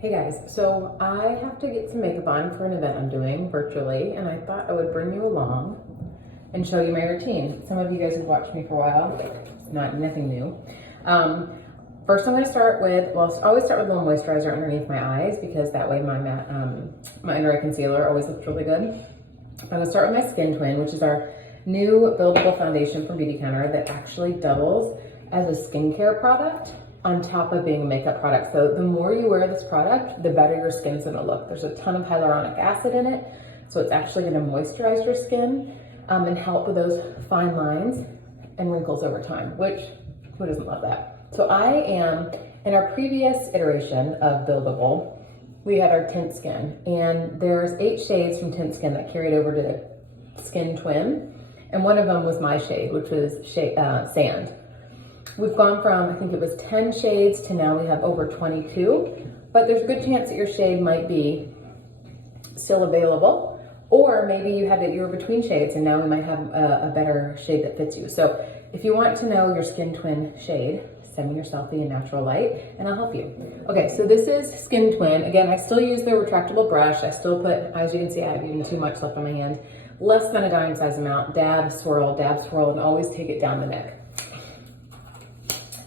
Hey guys, so I have to get some makeup on for an event I'm doing virtually, and I thought I would bring you along and show you my routine. Some of you guys have watched me for a while, it's nothing new. First I'm going to start with, I always start with a little moisturizer underneath my eyes because that way my under eye concealer always looks really good. I'm going to start with my Skin Twin, which is our new buildable foundation from Beautycounter that actually doubles as a skincare product on top of being a makeup product. So the more you wear this product, the better your skin's gonna look. There's a ton of hyaluronic acid in it, so it's actually gonna moisturize your skin and help with those fine lines and wrinkles over time, which, who doesn't love that? So in our previous iteration of Buildable, we had our Tint Skin, and there's 8 shades from Tint Skin that carried over to Skin Twin, and one of them was my shade, which was Sand. We've gone from, I think it was 10 shades to now we have over 22, but there's a good chance that your shade might be still available, or maybe you were between shades and now we might have a better shade that fits you. So if you want to know your Skin Twin shade, send me your selfie in natural light and I'll help you. Okay, so this is Skin Twin. Again, I still use the retractable brush. I still put, as you can see, I have even too much left on my hand. Less than a dime size amount, dab, swirl, and always take it down the neck.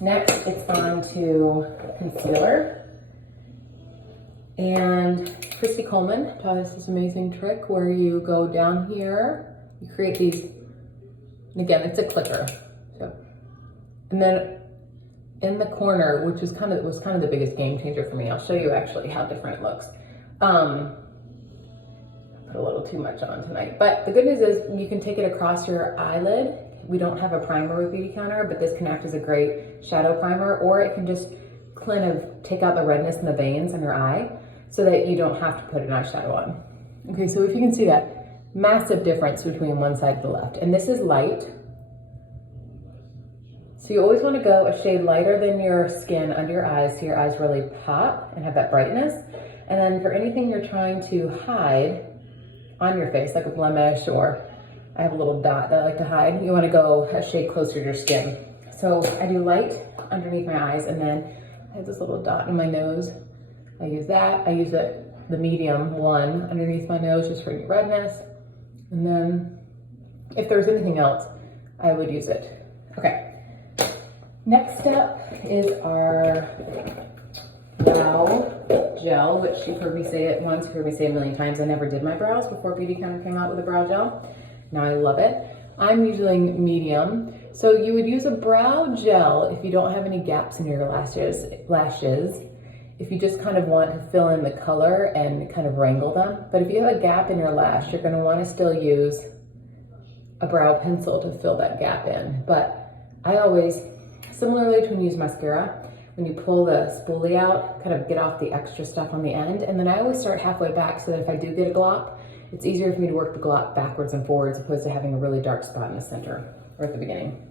Next, it's on to concealer. And Christy Coleman taught us this amazing trick where you go down here, you create these, and again, it's a clicker. So, and then in the corner, which was kind of the biggest game changer for me. I'll show you actually how different it looks. I put a little too much on tonight, but the good news is you can take it across your eyelid. We don't have a primer with Beautycounter, but this can act as a great shadow primer, or it can just kind of take out the redness in the veins in your eye so that you don't have to put an eyeshadow on. Okay, so if you can see that massive difference between one side and the left, and this is light. So you always want to go a shade lighter than your skin under your eyes so your eyes really pop and have that brightness. And then for anything you're trying to hide on your face, like a blemish, or I have a little dot that I like to hide, you want to go a shade closer to your skin. So I do light underneath my eyes, and then I have this little dot in my nose. I use that. I use the medium one underneath my nose just for any redness. And then if there's anything else, I would use it. Okay. Next up is our brow gel, which you've heard me say it once, you've heard me say it a million times. I never did my brows before Beautycounter came out with a brow gel. Now I love it. I'm using medium. So you would use a brow gel if you don't have any gaps in your lashes. If you just kind of want to fill in the color and kind of wrangle them. But if you have a gap in your lash, you're going to want to still use a brow pencil to fill that gap in. But I always, similarly to when you use mascara, when you pull the spoolie out, kind of get off the extra stuff on the end. And then I always start halfway back so that if I do get a glop, it's easier for me to work the glop backwards and forwards as opposed to having a really dark spot in the center or at the beginning.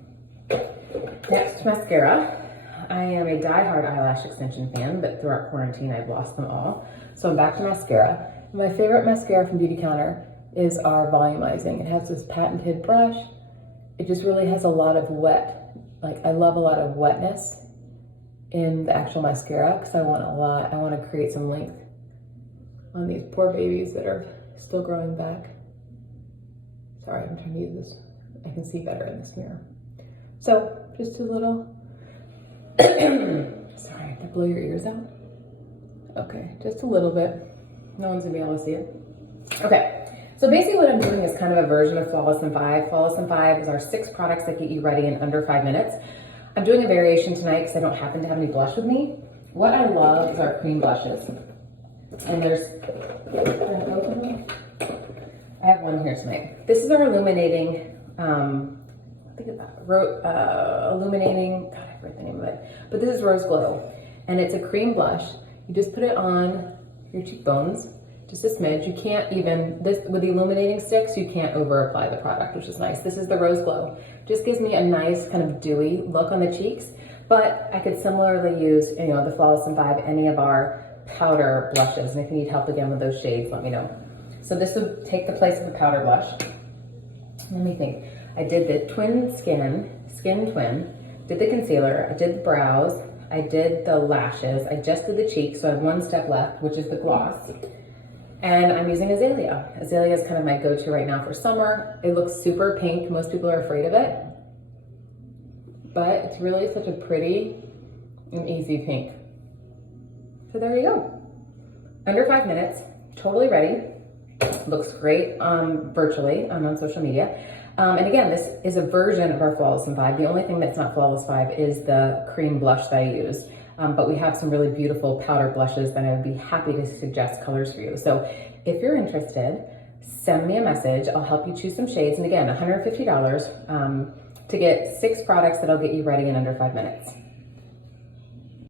Next, mascara. I am a die-hard eyelash extension fan, but throughout quarantine I've lost them all. So I'm back to mascara. My favorite mascara from Beautycounter is our volumizing. It has this patented brush. It just really has a lot of wet, I love a lot of wetness in the actual mascara because I want to create some length on these poor babies that are still growing back. Sorry, I'm trying to use this. I can see better in this mirror. So just a little, sorry, did I blow your ears out? Okay, just a little bit. No one's gonna be able to see it. Okay, so basically what I'm doing is kind of a version of Flawless in 5. Flawless in 5 is our 6 products that get you ready in under 5 minutes. I'm doing a variation tonight because I don't happen to have any blush with me. What I love is our cream blushes. And there's, I have one here tonight. This is our illuminating, illuminating, God, I forget the name of it, but this is Rose Glow. And it's a cream blush. You just put it on your cheekbones, just a smidge. You can't even, with the illuminating sticks, you can't over apply the product, which is nice. This is the Rose Glow. Just gives me a nice kind of dewy look on the cheeks, but I could similarly use, the Flawless in 5, any of our powder blushes. And if you need help again with those shades, let me know. So this would take the place of the powder blush. Let me think. I did the Skin Twin, did the concealer, I did the brows, I did the lashes. I just did the cheeks, so I have one step left, which is the gloss. And I'm using Azalea. Azalea is kind of my go-to right now for summer. It looks super pink. Most people are afraid of it, but it's really such a pretty and easy pink. So there you go. Under 5 minutes, totally ready. Looks great virtually on social media. And again, this is a version of our Flawless in 5. The only thing that's not Flawless 5 is the cream blush that I used. But we have some really beautiful powder blushes that I would be happy to suggest colors for you. So if you're interested, send me a message. I'll help you choose some shades. And again, $150 to get 6 products that'll get you ready in under 5 minutes.